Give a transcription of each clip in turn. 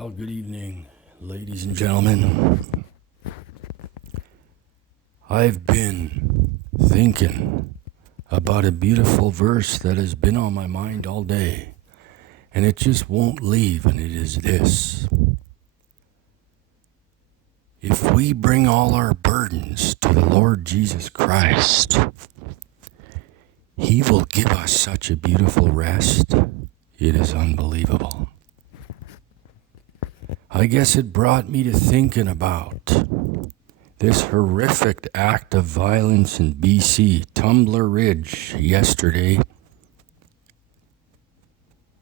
Well, good evening, ladies and gentlemen. I've been thinking about a beautiful verse that has been on my mind all day, and it just won't leave, and it is this. If we bring all our burdens to the Lord Jesus Christ, He will give us such a beautiful rest. It is unbelievable. I guess it brought me to thinking about this horrific act of violence in BC, Tumbler Ridge, yesterday.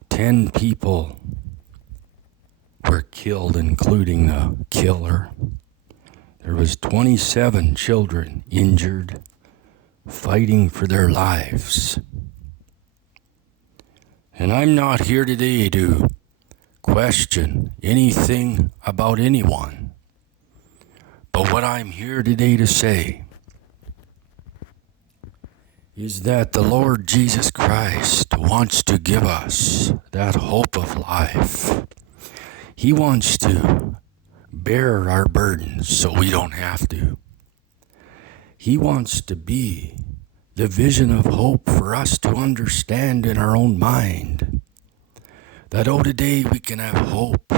10 people were killed, including the killer. There was 27 children injured, fighting for their lives. And I'm not here today to question anything about anyone. But what I'm here today to say is that the Lord Jesus Christ wants to give us that hope of life. He wants to bear our burdens so we don't have to. He wants to be the vision of hope for us to understand in our own mind. That today we can have hope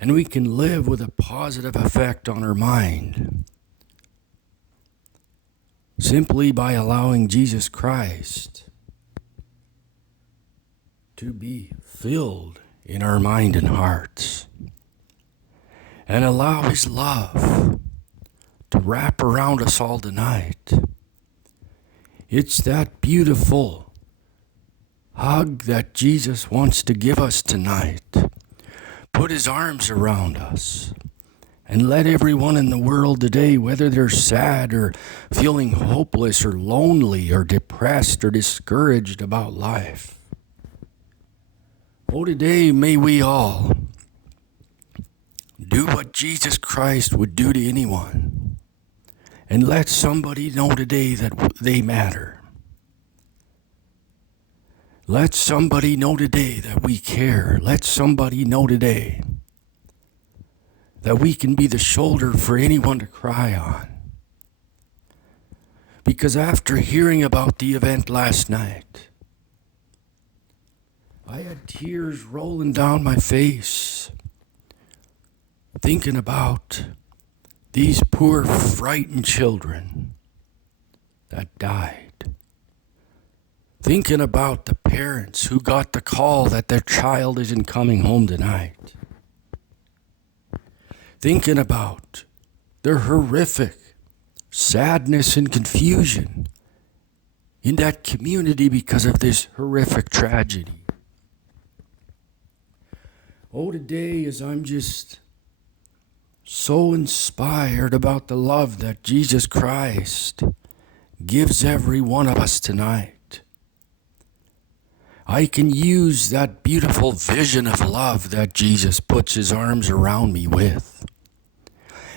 and we can live with a positive effect on our mind simply by allowing Jesus Christ to be filled in our mind and hearts and allow His love to wrap around us all tonight. It's that beautiful hug that Jesus wants to give us tonight. Put His arms around us and let everyone in the world today, whether they're sad or feeling hopeless or lonely or depressed or discouraged about life. Today may we all do what Jesus Christ would do to anyone and let somebody know today that they matter. Let somebody know today that we care. Let somebody know today that we can be the shoulder for anyone to cry on. Because after hearing about the event last night, I had tears rolling down my face, thinking about these poor frightened children that died. Thinking about the parents who got the call that their child isn't coming home tonight. Thinking about their horrific sadness and confusion in that community because of this horrific tragedy. Today as I'm just so inspired about the love that Jesus Christ gives every one of us tonight. I can use that beautiful vision of love that Jesus puts His arms around me with.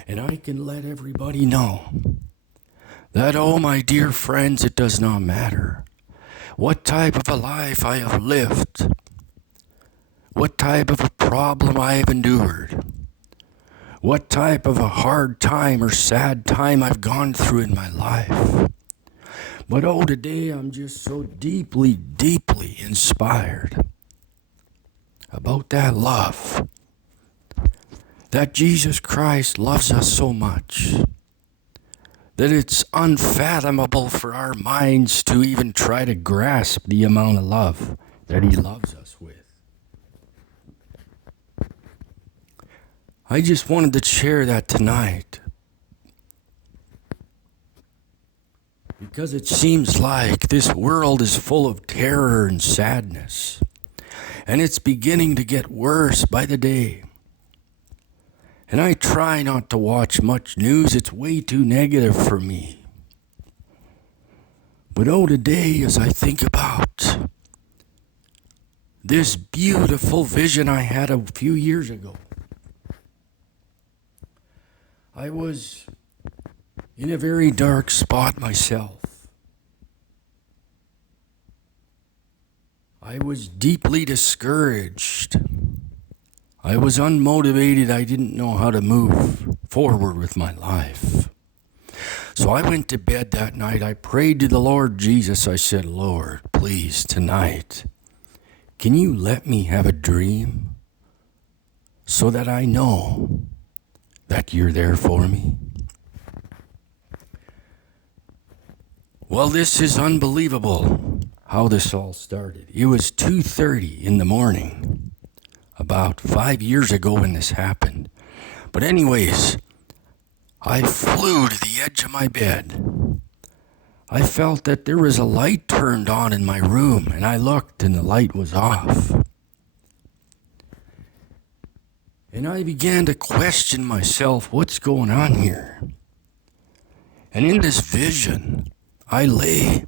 And I can let everybody know that, oh my dear friends, it does not matter what type of a life I have lived, what type of a problem I have endured, what type of a hard time or sad time I've gone through in my life. But today I'm just so deeply, deeply inspired about that love. That Jesus Christ loves us so much that it's unfathomable for our minds to even try to grasp the amount of love that He loves us with. I just wanted to share that tonight, because it seems like this world is full of terror and sadness, and it's beginning to get worse by the day. And I try not to watch much news. It's way too negative for me. But today, as I think about this beautiful vision I had a few years ago, I was in a very dark spot myself. I was deeply discouraged. I was unmotivated. I didn't know how to move forward with my life. So I went to bed that night. I prayed to the Lord Jesus. I said, Lord, please, tonight, can you let me have a dream so that I know that you're there for me? Well, this is unbelievable how this all started. It was 2:30 in the morning, about 5 years ago when this happened. But anyways, I flew to the edge of my bed. I felt that there was a light turned on in my room, and I looked and the light was off. And I began to question myself, what's going on here? And in this vision, I lay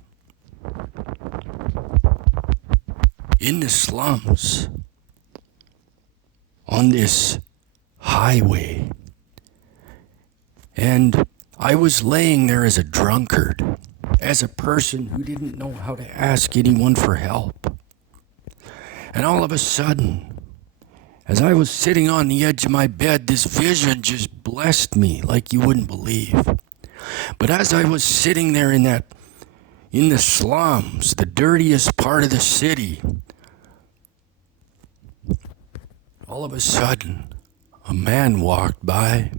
in the slums on this highway. And I was laying there as a drunkard, as a person who didn't know how to ask anyone for help. And all of a sudden, as I was sitting on the edge of my bed, this vision just blessed me like you wouldn't believe. But as I was sitting there in the slums, the dirtiest part of the city, all of a sudden, a man walked by.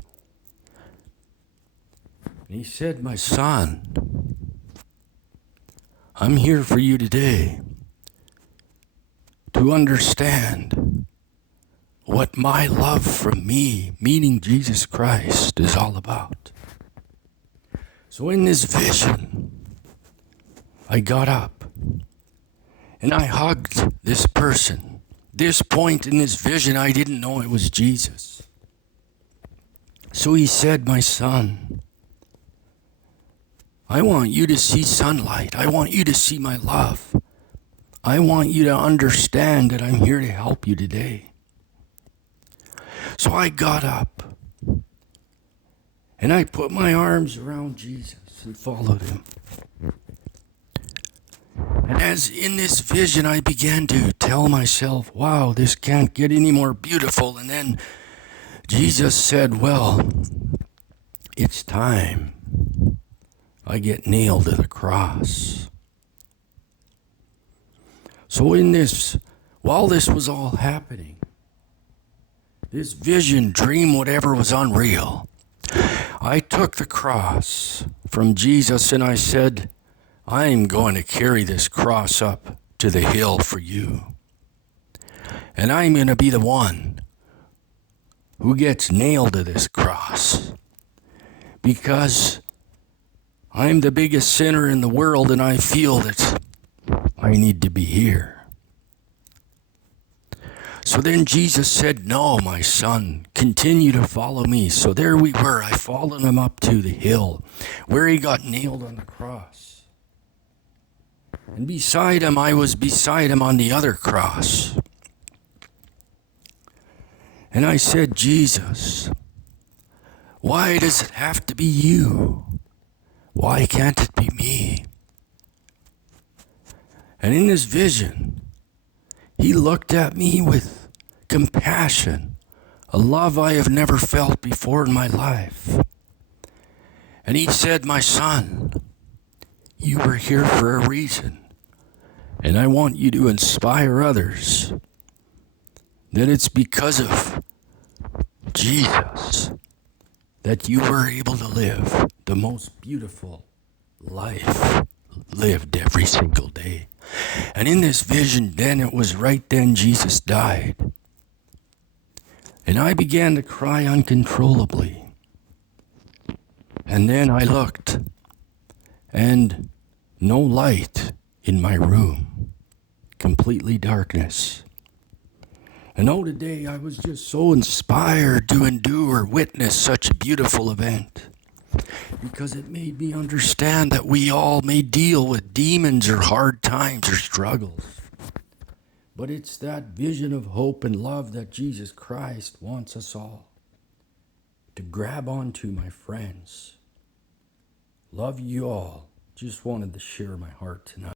And he said, my son, I'm here for you today to understand what my love from me, meaning Jesus Christ, is all about. So in this vision, I got up and I hugged this person. This point in this vision, I didn't know it was Jesus. So he said, my son, I want you to see sunlight. I want you to see my love. I want you to understand that I'm here to help you today. So I got up and I put my arms around Jesus and followed him. And as in this vision, I began to tell myself, wow, this can't get any more beautiful. And then Jesus said, well, it's time I get nailed to the cross. So while this was all happening, this vision, dream, whatever was unreal, I took the cross from Jesus and I said, I'm going to carry this cross up to the hill for you. And I'm going to be the one who gets nailed to this cross. Because I'm the biggest sinner in the world and I feel that I need to be here. So then Jesus said, no, my son, continue to follow me. So there we were. I followed him up to the hill where he got nailed on the cross. And beside him, I was beside him on the other cross. And I said, Jesus, why does it have to be you? Why can't it be me? And in this vision, he looked at me with compassion, a love I have never felt before in my life. And he said, my son, you were here for a reason. And I want you to inspire others that it's because of Jesus that you were able to live the most beautiful life lived every single day. And in this vision, then it was right then Jesus died. And I began to cry uncontrollably. And then I looked, and no light in my room, completely darkness. And oh, today I was just so inspired to endure or witness such a beautiful event, because it made me understand that we all may deal with demons or hard times or struggles. But it's that vision of hope and love that Jesus Christ wants us all to grab onto, my friends. Love you all. Just wanted to share my heart tonight.